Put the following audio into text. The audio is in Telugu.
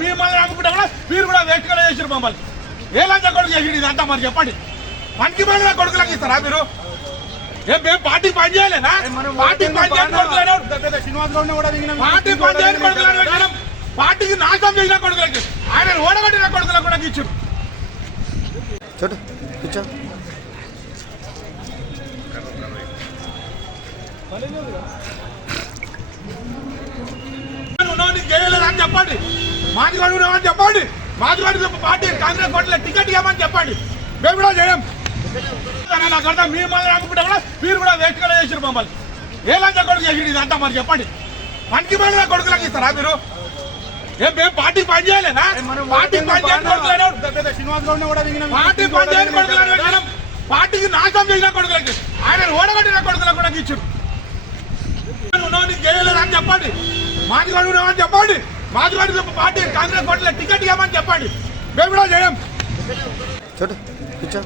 మీ మళ్ళీ అనుకుంటే కూడా మీరు కూడా వేసుకొని చేసారు మమ్మల్ని ఏ లంచ కొడుకు చేసి ఇదంతా మరి చెప్పండి మనకి మళ్ళీ కొడుకులకు ఇస్తారా మీరు ఏం మేము పార్టీ పని చేయలేనా పార్టీ పని చేయని కొడుకులను పార్టీకి నాశనం చేసిన కొడుకులకి ఆయన ఓడగొట్టిన కొడుకులకు కూడా ఇచ్చారు చేయలేదని చెప్పండి మాదిగడు ఉన్నామని చెప్పండి మాదిగడు పార్టీ కాంగ్రెస్ పార్టీలో టికెట్ ఇవ్వమని చెప్పండి మేము కూడా చేయం నాకంటే మీ మళ్ళీ అనుకుంటే కూడా మీరు కూడా వేసుకొని చేసారు మమ్మల్ని ఏ లంచ కొడుకు చేసి ఇదంతా మరి చెప్పండి మనకి మళ్ళీ కొడుకులకు ఇస్తారా మీరు ఏం మేము పార్టీ పని చేయలేనా పార్టీ పని చేయని కొడుకులను పార్టీ పని చేయని కొడుకులను పార్టీకి నాశనం చేసిన కొడుకులకి ఆయన ఓడగొట్టిన కొడుకులకు కూడా ఇచ్చారు చేయలేదని చెప్పండి మాదిగడు ఉన్నామని చెప్పండి మాదిగడు పార్టీ కాంగ్రెస్ పార్టీలో టికెట్ ఇవ్వమని చెప్పండి మేము కూడా చేయం కూర్చో